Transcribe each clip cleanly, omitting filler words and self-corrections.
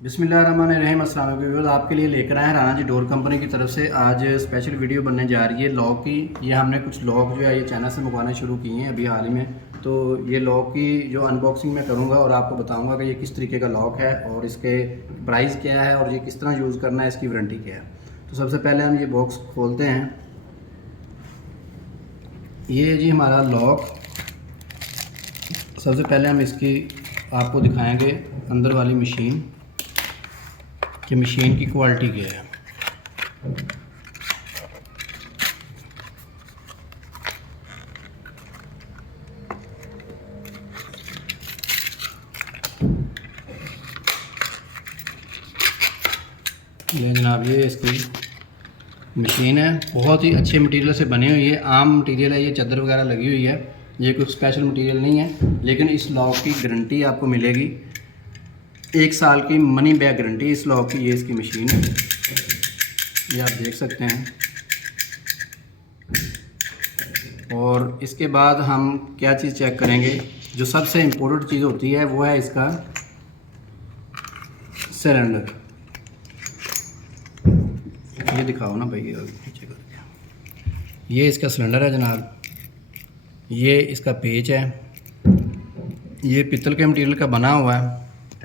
बिस्मिल्लाहिर्रहमानिर्रहीम। अस्सलाम वालेकुम। आपके लिए लेकर आए हैं राना जी डोर कंपनी की तरफ से आज स्पेशल वीडियो बनने जा रही है लॉक की। ये हमने कुछ लॉक जो है ये चाइना से मंगवाना शुरू किए हैं अभी हाल ही में। तो ये लॉक की जो अनबॉक्सिंग मैं करूँगा और आपको बताऊँगा कि ये किस तरीके का लॉक है और इसके प्राइस क्या है और ये किस तरह यूज़ करना है, इसकी वारंटी क्या है। तो सबसे पहले हम ये बॉक्स खोलते हैं। ये जी हमारा लॉक। सबसे पहले हम इसकी आपको दिखाएंगे अंदर वाली मशीन कि मशीन की क्वालिटी क्या है। ये जनाब ये इसकी मशीन है, बहुत ही अच्छे मटेरियल से बनी हुई है। आम मटेरियल है, ये चादर वगैरह लगी हुई है, ये कोई स्पेशल मटेरियल नहीं है। लेकिन इस लॉक की गारंटी आपको मिलेगी 1 साल की मनी बैक गारंटी इस लॉक की। ये इसकी मशीन है, ये आप देख सकते हैं। और इसके बाद हम क्या चीज़ चेक करेंगे, जो सबसे इम्पोर्टेंट चीज़ होती है वो है इसका सिलेंडर। ये दिखाओ ना भाई, नीचे करके। ये इसका सिलेंडर है जनाब, ये इसका पेच है, ये पित्तल के मटेरियल का बना हुआ है।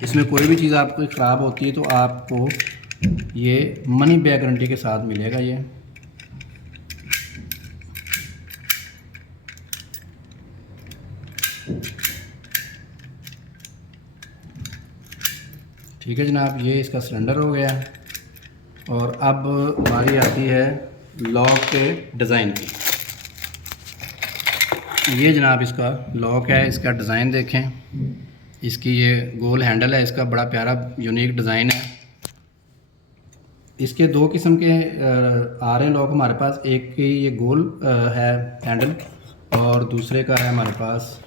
इसमें कोई भी चीज़ आपको ख़राब होती है तो आपको ये मनी बैक गारंटी के साथ मिलेगा। ये ठीक है जनाब, ये इसका सिलेंडर हो गया। और अब हमारी आती है लॉक के डिज़ाइन की। ये जनाब इसका लॉक है, इसका डिज़ाइन देखें। इसकी ये गोल हैंडल है, इसका बड़ा प्यारा यूनिक डिज़ाइन है। इसके 2 किस्म के आ रहे हैं लॉक हमारे पास। एक की ये गोल है हैंडल और दूसरे का है हमारे पास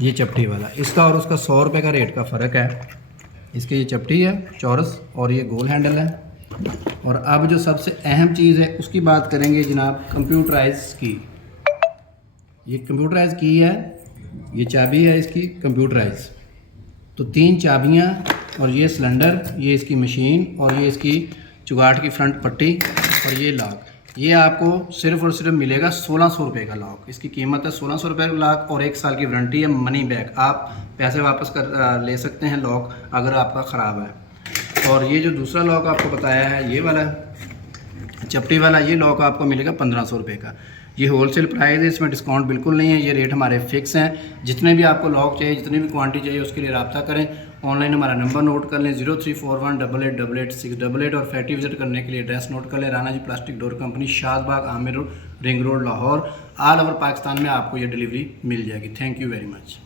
ये चपटी वाला। इसका और उसका 100 रुपये का रेट का फ़र्क है। इसकी ये चपटी है चौरस और ये गोल हैंडल है। और अब जो सबसे अहम चीज़ है उसकी बात करेंगे जनाब, कंप्यूटराइज की। ये कंप्यूटराइज की है, ये चाबी है इसकी कंप्यूटराइज। तो 3 चाबियाँ और ये सिलेंडर, ये इसकी मशीन और ये इसकी चुगाट की फ्रंट पट्टी और ये लॉक। ये आपको सिर्फ़ और सिर्फ मिलेगा 1600 रुपये का लॉक। इसकी कीमत है 1600 रुपये का लॉक और 1 साल की वारंटी है मनी बैक। आप पैसे वापस कर ले सकते हैं लॉक अगर आपका ख़राब है। और ये जो दूसरा लॉक आपको बताया है ये वाला चपटी वाला, ये लॉक आपको मिलेगा 1500 रुपये का। ये होलसेल प्राइस है, इसमें डिस्काउंट बिल्कुल नहीं है। ये रेट हमारे फिक्स हैं। जितने भी आपको लॉक चाहिए, जितनी भी क्वांटिटी चाहिए उसके लिए रब्ता करें। ऑनलाइन हमारा नंबर नोट कर लें 0341888688 और फैक्ट्री विजिट करने के लिए एड्रेस नोट कर लें। Rana ji plastic door company, Shadbagh, Amir road, ring road, Lahore. All over Pakistan में आपको ये डिलीवरी मिल जाएगी। Thank you very much.